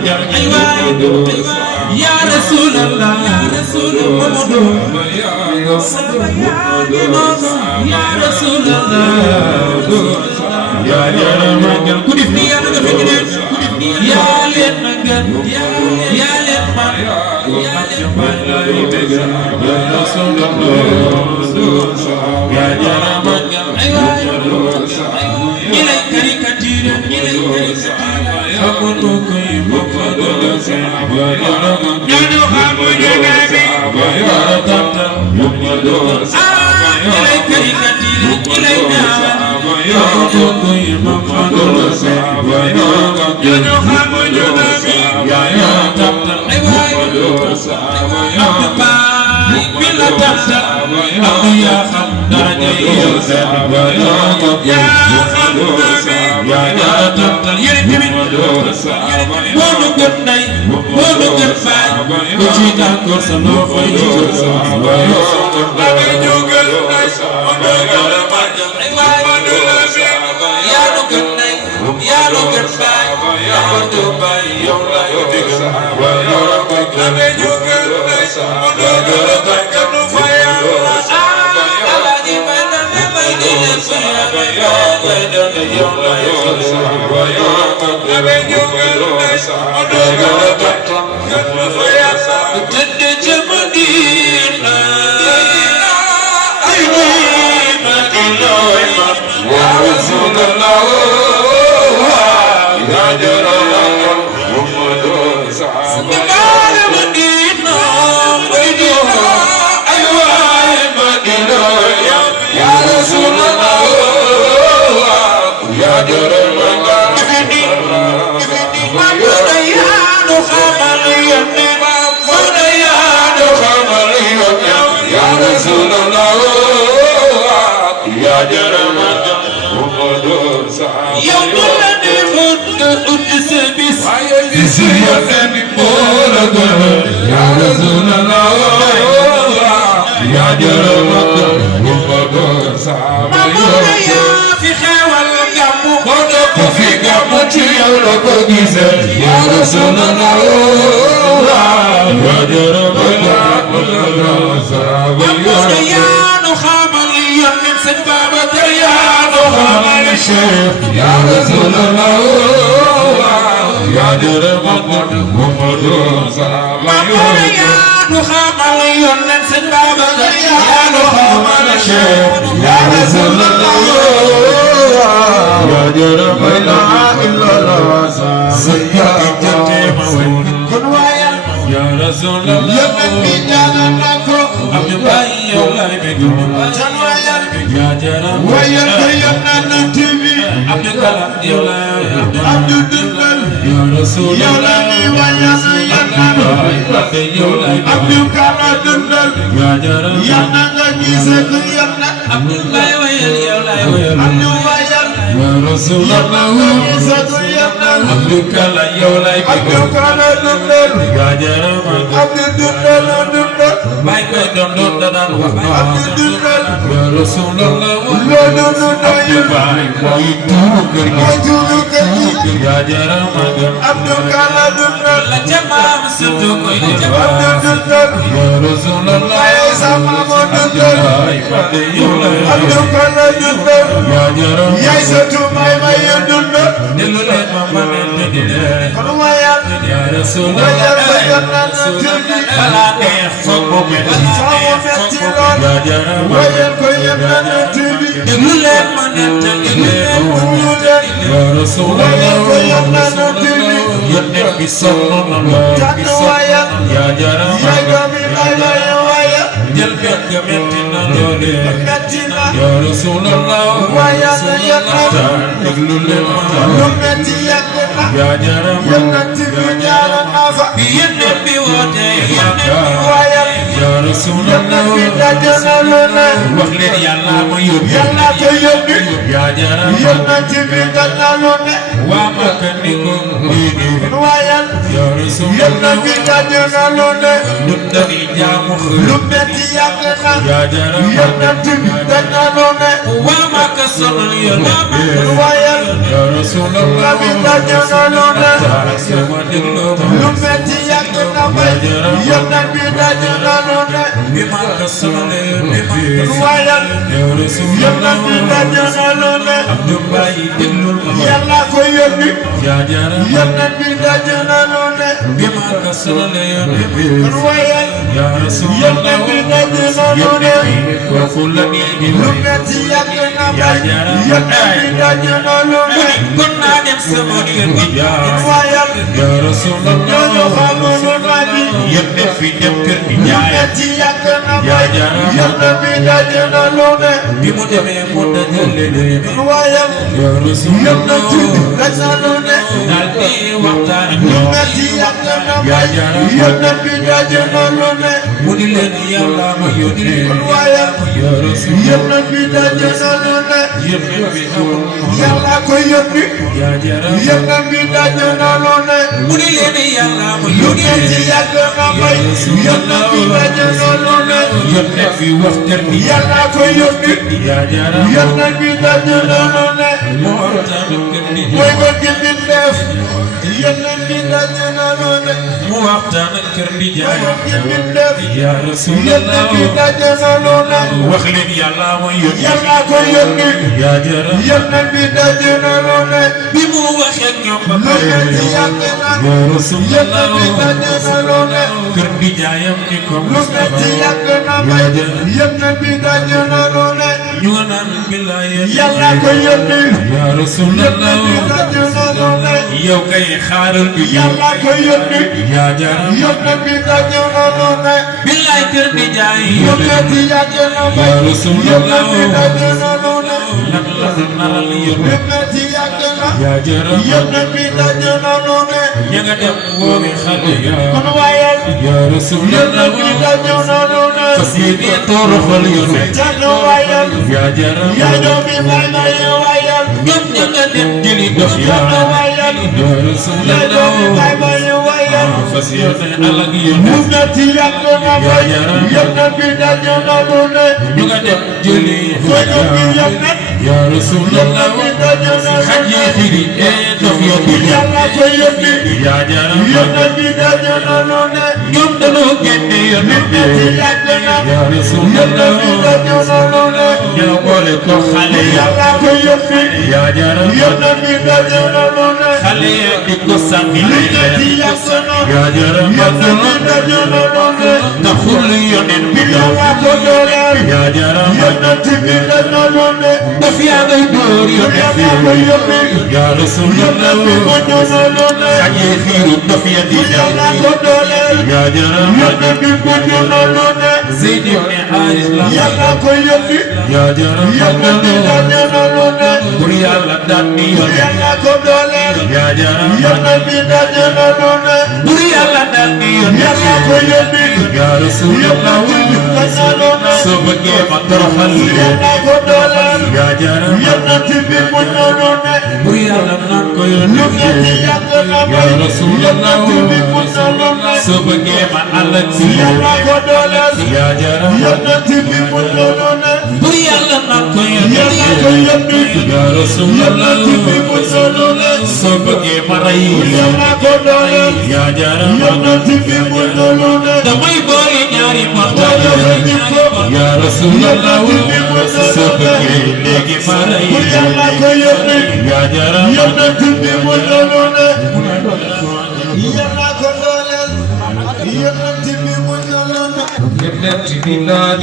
magal ay waay ya Rasulallah ya Rasulallah ya Rasulallah ya jara magal ku def ni yàlla nga fekk leen ya leen magal ya leen magal ya Rasulallah ya jara magal ay waay ñi lay caricature ñi lay caricature amono koy mokado la sahaba ya ñoo xamu ñu nabi ya tata mokado sahaba ñi lay caricature ñi lay ñaawa amono koy mokado la sahaba ya ñoo xamu ñu nabi ya tata mokado sahaba ya bay bila tata ya xam daraja ya sahaba ya xam ya tata yene tamit moonu gën nay moonu gën faay ku ci d'accord sa noo fay jógal sahaba ya jógal nay yaa nu gën nay yaa nu gën faay yaa nu bay yow la yow dégg sahaba ya jógal nay nu fay ya Rasulallah ya jara Muhammad sahaba ya nu xamal yonent seen baba ya nu xamal Cheikh ya Rasulallah ya jara la ilaha illallah sayyidati mawlid kun wayal ya Rasulallah yonent bi jana nako am bay yow lay be tan wayal ya jara wayal yonent Abdul Kalam yow la Abdul Dundal ya Rasulullah ya Abdul Kalam Dundal ya jara ya nga gise ko yalla Abdul Lay wayal yow lay wayal Abdul wayal ya Rasulullah gise ko yalla Abdul Kalam yow lay Abdul Kalam Dundal ya jara Abdul Dundal Dundal may ko don dan wax Abdul Dundal ya Rasulullah Abdul Bay ya jara magal Abdul Kalam Dundal la jamaam sëtu koy Abdul ya Rasulullah sama mo Dundal Abdul Kalam Dundal ya jara yaay sëtu may Dundal delu leen ma mané dede kono waya ya Rasulullah ala neex fo mo metti ya jara magal ko yena tibi delu leen ma netti ya Rasulullah ya bi sallallahu ya jara jël bet ga metti na doole ya Rasulullah déglu leen ya jara ya Rasulullah Rasulullah wax leen yàlla ma yóbbu yàlla ko yóbbu yaa jaram yonent bi dajaloon waa Makka ni ko waayal yaa Rasulullah yonent bi dajaloon ñun dañuy jaamu lu metti yàgg na yaa jaram yonent bi dajaloon waa Makka sonal yoon waayal yaa Rasulullah bi dajaloon sama dégloo lu metti yàgg na bay yonent bi dajaloon bi Makka sonal yoon waayal yaa Rasulullah yonent bi dajaloon Abdoulaye déglul ma yàlla ko yóbbu yaa jaram yonent bi dajaloon bi Makka sonal yoon waayal yaa Rasulullah yonent bi dajaloon kooku la nii di lu metti yàgg na bay yonent bi dajaloon kon naa dem sama yoon bi waayal yaa Rasulullah ñooñu xamul nabi yéen def fi dem kër bi lu jaay metti yàgg na bay yonent bi dajaloon bi mu demee mu dajale leen waayal yaa Rasulullah yonent bi dajaloon daal di waxtaan ak lu ñoom metti yàgg na bay yonent bi dajaloon mu ni leen yàlla ma yónnee waayal yaa Rasulullah yonent bi dajaloon yéen bi amul yàlla ko yóbbu yaa jaram yonent bi dajaloon mu ni leen yàlla ma lu metti yónnee yàgg na bay yonent bi dajaloon yéen fi wax kër bi yàlla ko yóbbu yaa jaram yonent bi dajaloon moo waxtaan ak kër bi mooy ko gindi def yonent bi dajaloon mu waxtaan ak kër bi mooy jaay ko gindi def yaa Rasulullah yonent bi dajaloon wax leen yàlla ma yónnee yàlla ko yóbbu yaa jaram yonent bi dajaloon bi mu waxee ñoom ba lu metti yàgg na yaa Rasulullah yonent bi dajaloon kër bi jaayam ni ko lu metti yàgg na bay yonent bi dajaloon ñu nga naan billaay yàlla ko yóbbu yaa Rasulullah yonent bi dajaloon yow kay xaaral bi yàlla ko yóbbu yaa jaram yonent bi dajaloon billaay kër bi jaay lu metti yàgg na bay yaa Rasulullah yonent bi dajaloon lan la naral lu yónnee metti yàgg na yaa jaram yonent bi dajaloon ña nga dem woowi xale kon yaa waayal yaa Rasulullah yonent bi dajaloon fas yéene toroxal yónnee tan waayal yaa jaram yaa doomi bay bay waayal ñoom ña nga dem jëli dof tan yaa waayal yaa yaa doomi Rasulullah bay bay waayal fas yéene alag lu yónnee metti yàgg na bay yonent bi dajaloon ñu nga dem jëli koy doomi yonent yaa Rasulullah yonent bi dajaloon xaj yi xiri dof yóbbu yàlla ko yóbbu yaa jaram yonent bi dajaloon ñoom dañoo génne yónnee metti yàgg na yaa Rasulullah yonent bi dajaloon ñoo boole ko xale ya yàlla ko yóbbu yaa jaram yonent bi dajaloon xale ya di ko sànni lu ay metti xeer yàgg na yaa jaram yonent bi dajaloon taxul yónnee bi yàlla ko dooleel yaa jaram yonent bi dajaloon daf yaa ngay door yónnee yàlla ko yóbbu yaa Rasulullah yonent bi dajaloon xaj yi xiiru daf ya di yàlla ko dooleel yaa jaram yonent bi dajaloon Zayd ibn Haris la yàlla ko yóbbu yaa jaram yonent bi dajaloon bur yàlla daan ni yónnee yàlla ko dooleel yaa jaram yonent bi dajaloon bur yàlla daan ni yónnee yàlla ko yóbbu yaa Rasulullah yonent bi dajaloon soo bëggee ma toroxal leen yàlla ko dooleel yaa jaram yonent bi dajaloon bur yàlla naan ko lu yónnee metti yàgg na yaa bay Rasulullah yonent bi dajaloon soo bëggee ma àllak si yàlla ko dooleel yaa jaram yonent bi dajaloon bur yàlla naan ko yàlla ko yónnee yóbbu yaa Rasulullah yonent bi dajaloon soo bëggee ma rey yàlla ko dooleel yaa jaram yonent bi dajaloon damay boole ñaari moo joxe martaba jikko yaa Rasulullah soo bëggee léegi ma rey yàlla ko yóbbu yaa jaram yonent bi dajaloon yàlla ko dooleel yonent bi dajaloon